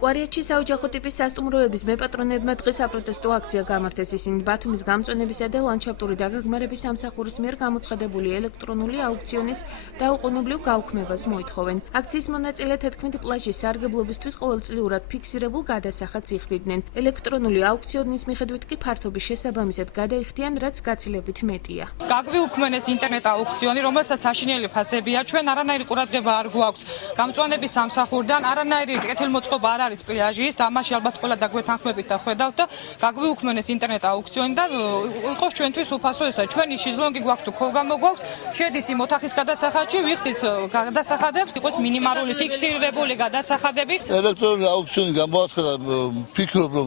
კვარიეთში საოჯახო ტიპის სასტუმროების მეპატრონეებმა დღეს საპროტესტო აქცია გამართეს. ისინი ბათუმის გამწვენებისა და ლანდშაფტური დაგეგმარების სამსახურის მიერ გამოცხადებული ელექტრონული აუქციონის დაუყოვნებლივ გაუქმებას მოითხოვენ. აქციის მონაწილე თითქმით პლაჟის სარგებლობისთვის ყოველწლიურად ფიქსირებულ გადასახადს იხდიდნენ. ელექტრონული აუქციონის მიხედვით კი ფართობის შესაბამისად გადაიხდიან, რაც გაცილებით მეტია. გაგვიუქმნეს ინტერნეტ აუქციონი, რომელსაც საშინელი ფასებია. ჩვენ არანაირი ყურადღება არ გვაქვს გამწვანების სამსახურიდან, არანაირი კეთილმოწყობა არ არის პლაჟის, და ამაში ალბათ ყველა დაგვეთანხმებით და ხედავთ და გაგვიუქმნეს ინტერნეტ აუქციონი და იყოს ჩვენთვის უფასო ესა. ჩვენი შეზლონგი გვაქვს თუ ქოლგამო გვაქვს, შედის იმ ოთახის გადასახადში, ვიხდით გადასახადებს, იყოს მინიმალური ფიქსირებული გადასახადები. ელექტრონული აუქციონი გამოაცხადა, ფიქრობ რომ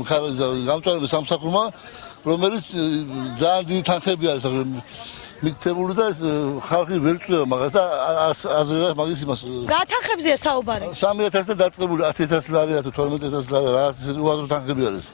გამწვანების სამსახურმა, რომელიც ძალიან დიდი თანხები არის მიქცეული და ხალხი ვერ წვდება მაგას და აზრია მაგის იმას. რა თანხებზეა საუბარი? 3000 და დაწყებული 10000 ლარია თუ 12000 ლარია, რაღაც უაზრო თანხები არის,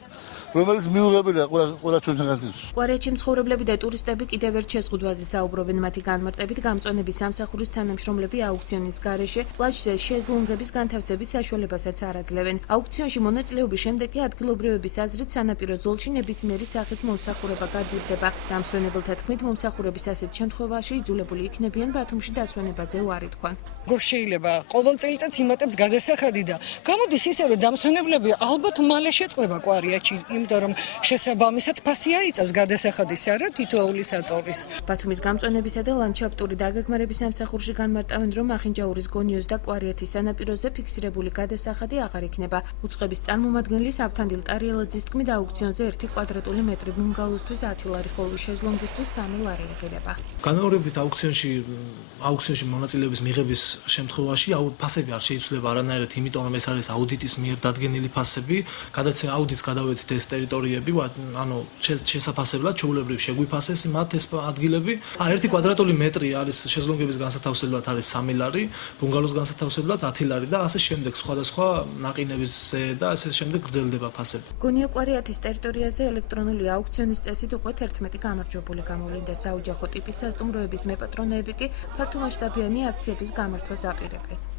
რომელიც მიუღებელია ყველა ჩვენთანაც. კვარიეთში მცხოვრებლები და ტურისტები კიდევ ერთ შეზღუდვაზე საუბრობენ. მათი განმარტებით გამწვენების სამსახურის თანამშრომლები აუქციონის გარეშე პლაჟზე შეზლონგების განთავსების საშუალებასაც არ აძლევენ. აუქციონში მონაწილეობის შემდეგ კი ადგილობრივების აზრით სანაპირო ზოლში ნებისმიერი სახის მომსახურება გაძვირდება. დამსვენებელთა თქმით, მომსახურების ასეთ შემთხვევაში იძულებული იქნებიან ბათუმში დასვენებაზე უარი თქვან. როგორ შეიძლება ყოველ წელიწადს იმატებს გადასახადი და გამოდის ისე რომ დამსვენებლები ალბათ მალე შეწყდება კვარიეთში, იმიტომ რომ შესაბამისად ფასი აიწევს გადასახადის არა თითოეული საწოლის. ბათუმის გამწვენებისა და ლანდშაფტური დაგეგმარების სამსახურში განმარტავენ, რომ ახინჯაურის გონიოს და კვარიეთის სანაპიროზე ფიქსირებული გადასახადი აღარ იქნება. უწყების წარმომადგენლის ავთანდილ ტარიელაძის თქმით, აუქციონზე 1 კვადრატული მეტრი ბუნგალოსთვის 10 ლარი, ხოლო შეზლონგისთვის 3 ლარი იღება. განმეორებით აუქციონში მონაწილეობის მიღების შემთხვევაში ფასები არ შეიცვლება არანაირად, იმიტომ რომ ეს არის აუდიტის მიერ დადგენილი ფასები. გადაცემა აუდიტს გადავეცით ეს ტერიტორიები, ანუ შესაფასებლად ჩვეულებრივ შეგვიფასეს მათ ეს ადგილები. 1 კვადრატული მეტრი არის შეზლონგების განსათავსებლად არის 3 ლარი, ბუნგალოს განსათავსებლად 10 ლარი და ასე შემდეგ სხვადასხვა ნაყინებებზე და ასე შემდეგ გრძელდება ფასები. გონია კვარიეთის ტერიტორიაზე ელექტრონული აუქციონის წესით უკვე 11 გამარჯვებული გამოვლინდა. საოჯახო ტიპის სასტუმროების მეპატრონეები კი ფართომასშტაბიანი აქციების გამართვას აპირებენ.